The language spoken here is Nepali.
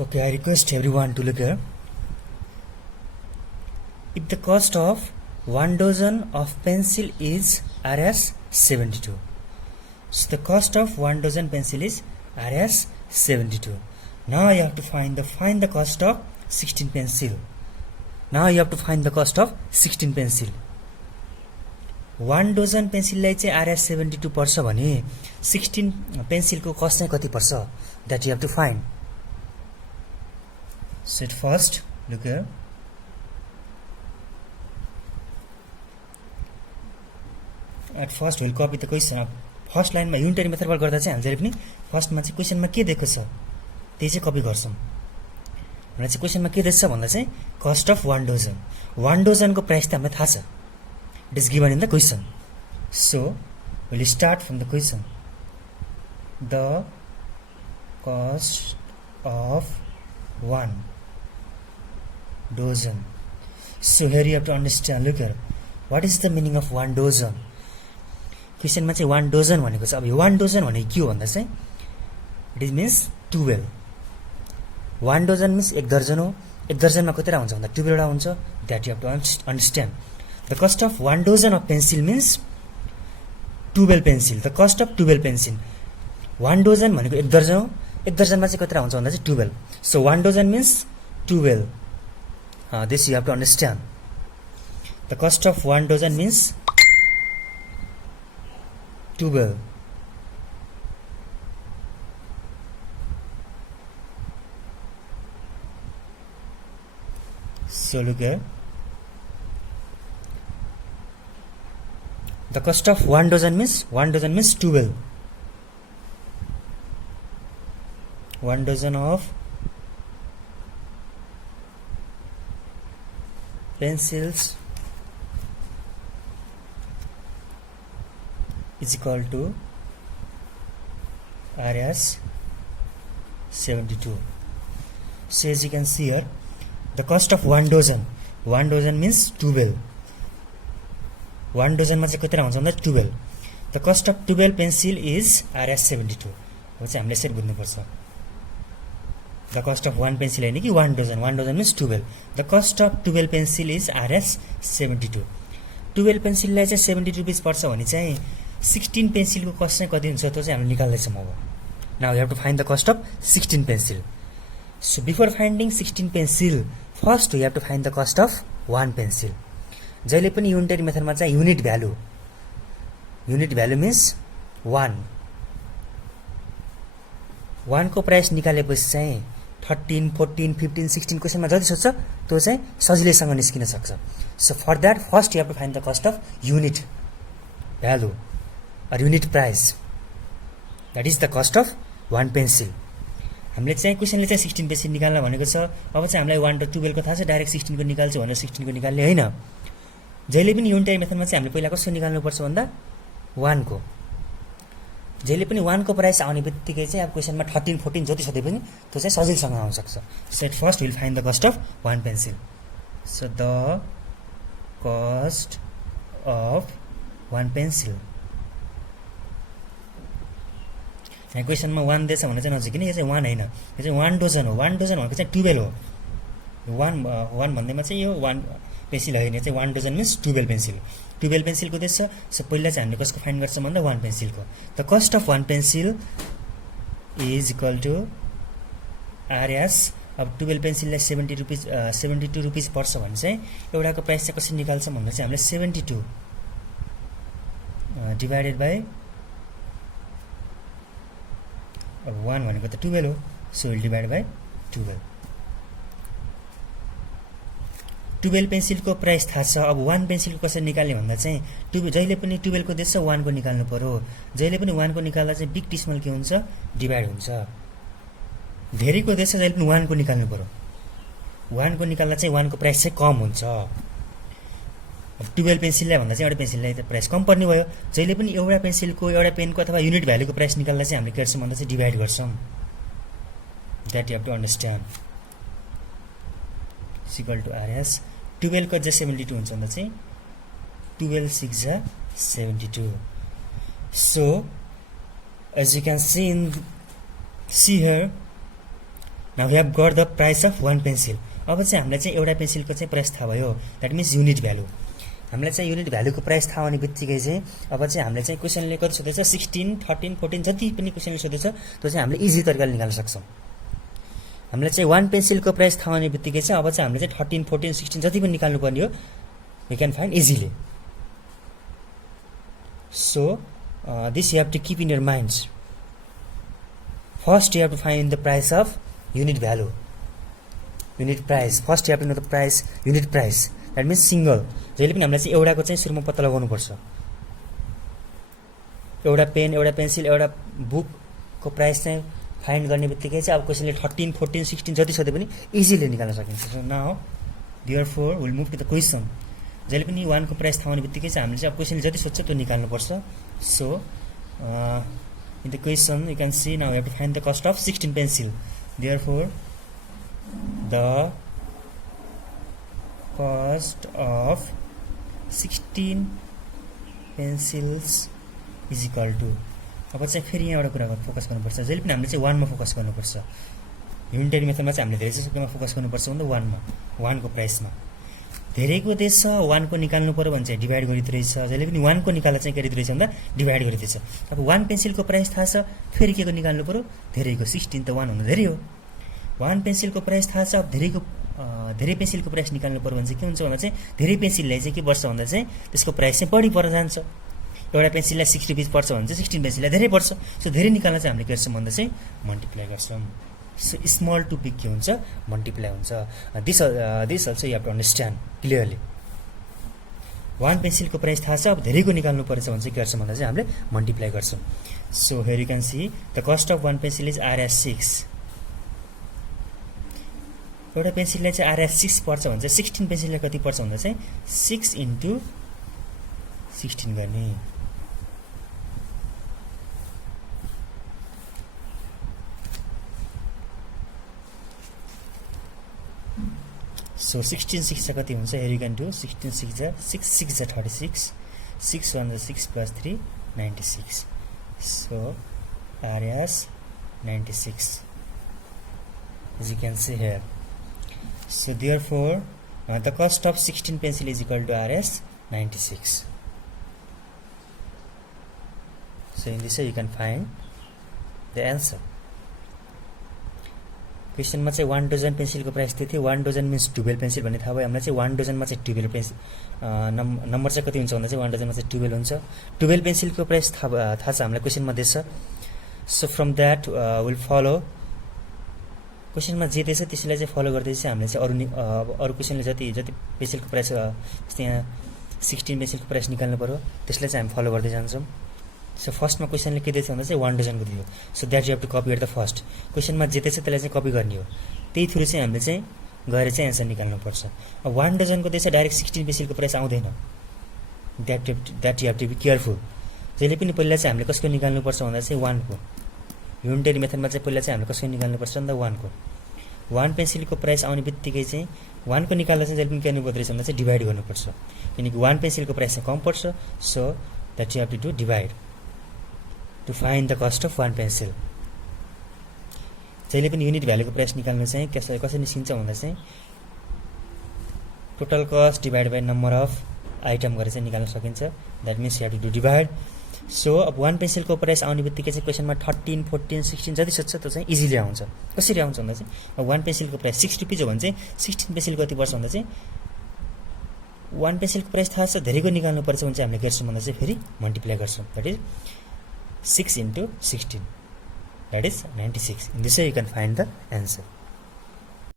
Okay, I request everyone to look here. If the cost of 1 dozen of pencil is Rs 72. So the cost of 1 dozen pencil is Rs 72. Now you have to find the cost of 16 pencil. Now you have to find the cost of 16 pencil. 1 dozen pencil लाई चाहिँ Rs 72 पर्छ भने 16 pencil को cost चाहिँ कति पर्छ, that you have to find. So at first, look here. At first we'll copy the question. First line मा unitary method बाट गर्दा चाहिँ हामीले पनि फर्स्ट मा चाहिँ क्वेशन मा के दिएको छ त्यही चाहिँ कपी गर्छौं. र चाहिँ क्वेशन मा के दिएको छ भन्दा चाहिँ cost of 1 dozen. 1 dozen को प्राइस त हामीलाई थाहा छ. It is given in the question. So we'll start from the question. The cost of 1 dozen. So here you have to understand, look here. What is the meaning of 1 dozen? Question मा चाहिँ 1 dozen भनेको छ. अब यो 1 dozen भनेको के हो भन्दा चाहिँ it is means 12. 1 dozen means 1 दर्जन हो. 1 दर्जनमा कतिवटा हुन्छ भन्दा 12 वटा हुन्छ. That you have to understand. The cost of 1 dozen of pencil means 12 pencil. The cost of 12 pencil. 1 dozen भनेको 1 दर्जन हो. 1 दर्जनमा चाहिँ कतिवटा हुन्छ भन्दा चाहिँ 12. So 1 dozen means 12. This you have to understand. The cost of 1 dozen means 12. So look here. The cost of 1 dozen means 12. 1 dozen of pencils is equal to Rs 72. So as you can see here, the cost of 1 dozen means 12. 1 dozen मा चाहिँ कतिवटा हुन्छ भन्दा 12. The cost of 12 pencil is Rs 72. अब चाहिँ हामीले यसरी बुझ्नु पर्छ. The cost of 1 pencil हैन कि 1 dozen. 1 dozen means 12. The cost of 12 pencil is Rs 72. 12 pencil लाई चाहिँ 70 रुपैयाँ पर्छ भने चाहिँ 16 pencil को cost चाहिँ कति हुन्छ त्यो चाहिँ हामीले निकाल्दै छौं अब. Now you have to find the cost of 16 pencil. So before finding 16 pencil, first we have to find the cost of 1 pencil. जहिले पनि युनिटरी मेथडमा चाहिँ युनिट भ्यालु मिन्स 1. 1 को प्राइस निकालेपछि चाहिँ 13, 14, 15, 16 क्वेशनमा जति सोध्छ त्यो चाहिँ सजिलैसँग निस्किन सक्छ. So for that, first you have to find the cost of unit value or unit price. That is the cost of 1 pencil. हामीले चाहिँ क्वेशनले चाहिँ 16 पेन्सिल निकाल्न भनेको छ. अब चाहिँ हामीलाई 1 र 12 को थाहा छ, डाइरेक्ट 16 को निकाल्छु भनेर 16 को निकाल्ने हैन. जहिले पनि युनिटरी मेथडमा चाहिँ हामीले पहिला कसो निकाल्नु पर्छ भन्दा 1 को. जहिले पनि 1 को प्राइस आउने बित्तिकै चाहिँ अब क्वेशनमा 13, 14 जति सोधे पनि त्यो चाहिँ सजिलसँग आउन सक्छ. So at first we will find the cost of 1 pencil. So the cost of 1 pencil. यहाँ क्वेशनमा 1 दिएछ भने चाहिँ नजिक किन, यो चाहिँ 1 हैन, यो चाहिँ 1 डजन हो. 1 डजन भनेको चाहिँ 12 हो. 1 भन्दैमा चाहिँ यो 1 पेन्सिल हैन, चाहिँ 1 डजन मिन्स 12 पेन्सिल. 12 पेन्सिल को देश छ. सो पहिला चाहिँ हामीले कसको फाइन्ड गर्छौं भन्दा 1 पेन्सिल को. The cost of 1 pencil is equal to Rs. अब 12 पेन्सिललाई 72 रुपैयाँ पर्छ भने चाहिँ एउटाको प्राइस चाहिँ कसरी निकाल्छौं भन्दा चाहिँ हामीले 72 डिवाइडेड बाइ 1 भनेको त 12 हो. So will divide by 12. 12 pencil को प्राइस थाहा छ. अब 1 पेन्सिल को कसरी निकाल्ने भन्दा चाहिँ जहिले पनि 12 को देश 1 को निकाल्नु पर्यो. जहिले पनि 1 को निकाल्दा चाहिँ बिग डेसिमल के हुन्छ, डिवाइड हुन्छ. धेरै को देश जहिले पनि 1 को निकाल्नु पर्यो. 1 को निकाल्दा चाहिँ 1 को प्राइस चाहिँ कम हुन्छ. अब 12 पेन्सिललाई भन्दा चाहिँ एउटा पेन्सिललाई त प्राइस कम पर्ने भयो. जहिले पनि एउटा पेन्सिलको, एउटा पेनको अथवा युनिट भ्यालुको प्राइस निकाल्दा चाहिँ हामीले के गर्छौं भन्दा चाहिँ डिवाइड गर्छौं. That you have to understand. Equal to Rs. 12 को चाहिँ 72 हुन्छ भन्दा चाहिँ 12 6 72. So as you can see here, now we have got the price of one pencil. अब चाहिँ हामीलाई चाहिँ एउटा पेन्सिलको चाहिँ प्राइस थाहा भयो, द्याट मिन्स युनिट भ्यालु। हामीलाई चाहिँ युनिट भ्यालुको प्राइस थाहा हुने बित्तिकै चाहिँ अब चाहिँ हामीले चाहिँ क्वेसनले कति सोधेछ 16, 13, 14 जति पनि क्वेसनले सोधेछ त्यो चाहिँ हामीले इजी तरिकाले निकाल्न सक्छौँ। हामीलाई चाहिँ वान पेन्सिलको प्राइस थाहा हुने बित्तिकै चाहिँ अब चाहिँ हामीले चाहिँ 13, 14, 16 जति पनि निकाल्नु पर्ने हो, we can find easily. So this you have to keep in your minds. First you have to find the price of unit value, unit price. First you have to know the price, unit price, that means single. जहिले पनि हामीलाई चाहिँ एउटाको चाहिँ सुरुमा पत्ता लगाउनुपर्छ। एउटा पेन, एउटा पेन्सिल, एउटा बुकको प्राइस चाहिँ फाइन्ड गर्ने बित्तिकै चाहिँ अब क्वेसनले 13, 14, 16 जति सोधे पनि इजिली निकाल्न सकिन्छ। So now therefore will move to the question. जहिले पनि वानको प्राइस थाहा हुने बित्तिकै चाहिँ हामीले चाहिँ अब क्वेसनले जति सोध्छ त्यो निकाल्नुपर्छ। So in the question you can see now you have to find the cost of 16 pencil. Therefore the cost of 16 pencils is equal to। अब चाहिँ फेरि यहाँ एउटा कुरा फोकस गर्नुपर्छ। जहिले पनि हामीले चाहिँ वानमा फोकस गर्नुपर्छ। युनिटरी मेथडमा चाहिँ हामीले धेरै चाहिँ केमा फोकस गर्नुपर्छ भन्दा वानमा, वानको प्राइसमा। धेरैको देश छ वानको निकाल्नु पर्यो भने चाहिँ डिभाइड गरिँदो रहेछ। जहिले पनि वानको निकाल्दा चाहिँ के गरिँदो रहेछ भन्दा डिभाइड गरिँदैछ। अब वान पेन्सिलको प्राइस थाहा छ, फेरि के को निकाल्नु पर्यो, धेरैको। 16 त वान हुनु धेरै हो। वान पेन्सिलको प्राइस थाहा छ, अब धेरै पेन्सिलको प्राइस निकाल्नु पर्यो भने चाहिँ के हुन्छ भन्दा चाहिँ धेरै पेन्सिललाई चाहिँ के पर्छ भन्दा चाहिँ त्यसको प्राइस चाहिँ बढी पर जान्छ। एउटा पेन्सिललाई 6 रुपिस पर्छ भने चाहिँ 16 पेन्सिललाई धेरै पर्छ। सो धेरै निकाल्न चाहिँ हामीले के गर्छौँ भन्दा चाहिँ मल्टिप्लाई गर्छौँ। सो स्मल टु बिग के हुन्छ, मल्टिप्लाई हुन्छ। This also you have to understand clearly. One पेन्सिलको प्राइस थाहा छ, अब धेरैको निकाल्नु परेछ भने चाहिँ के गर्छौँ भन्दा चाहिँ हामीले मल्टिप्लाई गर्छौँ। So here you can see the cost of one pencil is RS6। एउटा पेन्सिललाई चाहिँ RS6 पर्छ भने चाहिँ 16 पेन्सिललाई कति पर्छ भन्दा चाहिँ 6 × 16 गर्ने। सो 16 6 कति हुन्छ, हेयर यु क्यान डु 16 6 जा 6 6 जा 36, 6 1 6 + 3 96। So RS 96 as you can see here. So therefore the cost of 16 pencil is equal to RS 96. So in this way you can find the answer. Question में चाहिँ 1 डजन पेन्सिल को प्राइस दिएको थियो। 1 डजन मिन्स 12 पेन्सिल भन्ने थाहा भयो हामीलाई चाहिँ। 1 डजन में चाहिँ 12 पेन्सिल नम्बर चाहिँ कति हुन्छ भन्दा चाहिँ 1 डजन में चाहिँ 12 हुन्छ। 12 पेन्सिल को प्राइस थाहा छ हामीलाई, क्वेसन में दिएछ। So from that will follow, question में जे दिएछ त्यसलाई चाहिँ फलो गर्दै चाहिँ हामीले चाहिँ अरू क्वेसनले जति जति पेन्सिलको प्राइस यहाँ 16 पेन्सिलको प्राइस निकाल्नु पर्यो त्यसलाई चाहिँ हामी फलो गर्दै जान्छौँ। सो फर्स्टमा क्वेसनले के दिएछ भन्दा चाहिँ 1 डजनको दियो। So that you have to copy at the first. क्वेसनमा जे दिएछ त्यसलाई चाहिँ कपी गर्ने हो, त्यही थ्रु चाहिँ हामीले चाहिँ गएर चाहिँ एन्सर निकाल्नुपर्छ। अब 1 डजनको दिएछ, डाइरेक्ट 16 पेन्सिलको प्राइस आउँदैन। That you have to be careful. जहिले पनि पहिला चाहिँ हामीले कसको निकाल्नुपर्छ भन्दा चाहिँ 1 को। युनिटरी मेथडमा चाहिँ पहिला चाहिँ हामीले कसको निकाल्नुपर्छ भन्दा 1 को। 1 पेन्सिलको प्राइस आउने बित्तिकै चाहिँ 1 को निकाल्दा चाहिँ जहिले पनि के गर्नुपर्दो रहेछ भन्दा चाहिँ डिभाइड गर्नुपर्छ, किनकि 1 पेन्सिलको प्राइस चाहिँ कम पर्छ। So that you have to do divide to find the cost of 1 pencil. जहिले पनि युनिट भ्यालुको प्राइस निकाल्नु चाहिँ कसरी निस्किन्छ भन्दा चाहिँ total cost divide by number of item गरेर चाहिँ निकाल्न सकिन्छ। That means you have to do divide. So अब 1 पेन्सिलको प्राइस आउने बित्तिकै चाहिँ क्वेसनमा 13, 14, 16 जति सोध्छ त्यो चाहिँ इजिली आउँछ। कसरी आउँछ भन्दा चाहिँ अब 1 पेन्सिलको प्राइस 6 रुपिस हो भने चाहिँ 16 पेन्सिल कति पर्छ भन्दा चाहिँ 1 पेन्सिलको प्राइस थाहा छ, धेरैको निकाल्नु पर्छ भने चाहिँ हामीले गर्छौँ भन्दा चाहिँ फेरि मल्टिप्लाई गर्छौँ। That is 6 × 16, that is 96. In this way you can find the answer.